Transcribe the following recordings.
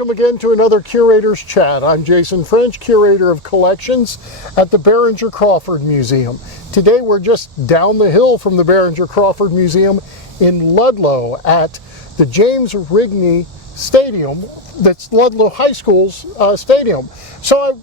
Welcome again to another Curator's Chat. I'm Jason French, Curator of Collections at the Behringer-Crawford Museum. Today we're just down the hill from the Behringer-Crawford Museum in Ludlow at the James Rigney Stadium, that's Ludlow High School's stadium. So I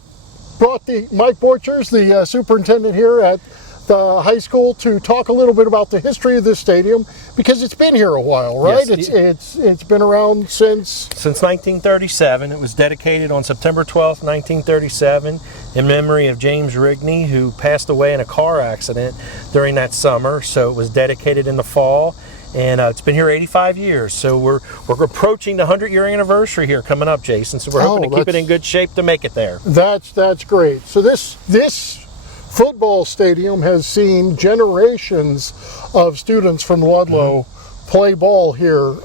brought Mike Borchers, the superintendent here at the high school, to talk a little bit about the history of this stadium, because it's been here a while, right? Yes, it's been around since 1937. It was dedicated on September 12th, 1937, in memory of James Rigney, who passed away in a car accident during that summer. So it was dedicated in the fall, and it's been here 85 years. So we're approaching the 100-year anniversary here coming up, Jason. So we're hoping to keep it in good shape to make it there. That's great. So this football stadium has seen generations of students from Ludlow play ball here.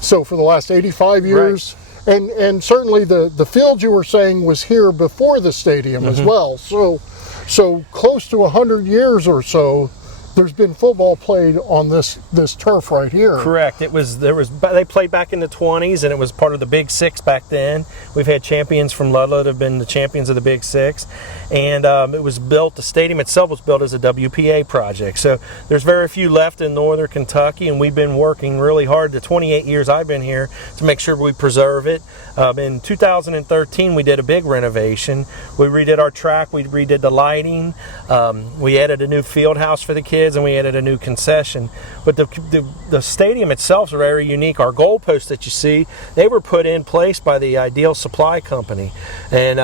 So for the last 85 years, right. and certainly the field you were saying was here before the stadium as well. So close to 100 years or so, there's been football played on this turf right here. Correct. They played back in the 20s, and it was part of the Big Six back then. We've had champions from Ludlow that have been the champions of the Big Six, and it was built. The stadium itself was built as a WPA project. So there's very few left in northern Kentucky, and we've been working really hard the 28 years I've been here to make sure we preserve it. In 2013, we did a big renovation. We redid our track. We redid the lighting. We added a new field house for the kids, and we added a new concession. But the stadium itself is very unique. Our goalposts that you see, they were put in place by the Ideal Supply Company, and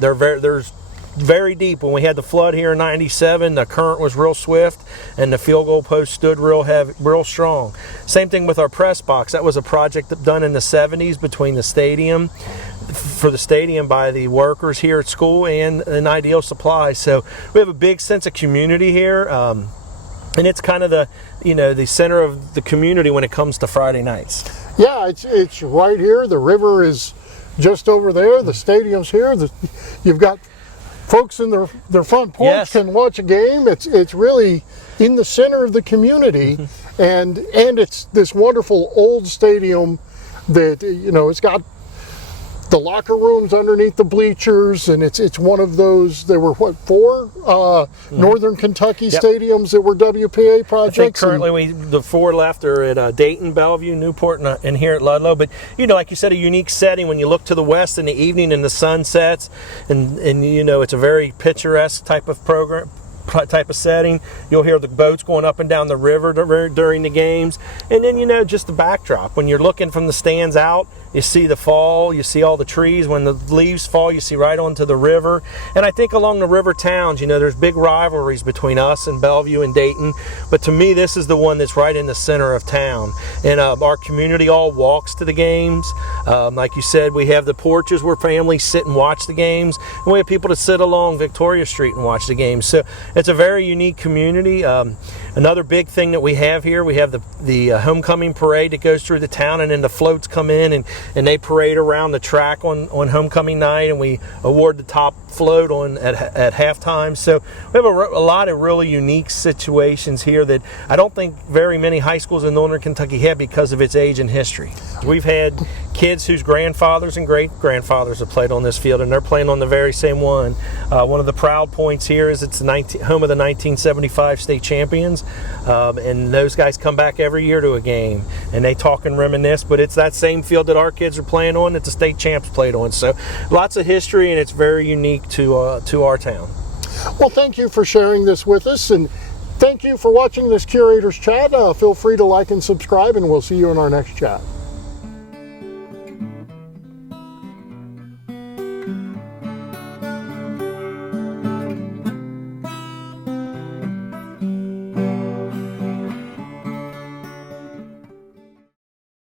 they're very deep. When we had the flood here in '97, the current was real swift, and the field goal post stood real heavy, real strong. Same thing with our press box. That was a project done in the '70s between the stadium, for the stadium, by the workers here at school and Ideal Supply. So we have a big sense of community here. And it's kind of the center of the community when it comes to Friday nights. Yeah, it's right here. The river is just over there. The stadium's here. You've got folks in their front porch can watch a game. It's really in the center of the community, and it's this wonderful old stadium that it's got the locker rooms underneath the bleachers, and it's one of those. There were four northern Kentucky stadiums that were WPA projects. I think currently the four left are at Dayton, Bellevue, Newport, and here at Ludlow. But like you said, a unique setting when you look to the west in the evening and the sun sets, and it's a very picturesque type of setting. You'll hear the boats going up and down the river during the games, and then just the backdrop. When you're looking from the stands out, you see the fall, you see all the trees. When the leaves fall, you see right onto the river. And I think along the river towns, there's big rivalries between us and Bellevue and Dayton, but to me this is the one that's right in the center of town, and our community all walks to the games. Like you said, we have the porches where families sit and watch the games, and we have people that sit along Victoria Street and watch the games. So it's a very unique community. Another big thing that we have here, we have the homecoming parade that goes through the town, and then the floats come in and they parade around the track on homecoming night, and we award the top float at halftime. So we have a lot of really unique situations here that I don't think very many high schools in northern Kentucky have because of its age and history. We've had kids whose grandfathers and great-grandfathers have played on this field, and they're playing on the very same one. One of the proud points here is it's home of the 1975 state champions, and those guys come back every year to a game, and they talk and reminisce, but it's that same field that our kids are playing on that the state champs played on. So lots of history, and it's very unique to our town. Well, thank you for sharing this with us, and thank you for watching this Curator's Chat. Feel free to like and subscribe, and we'll see you in our next chat.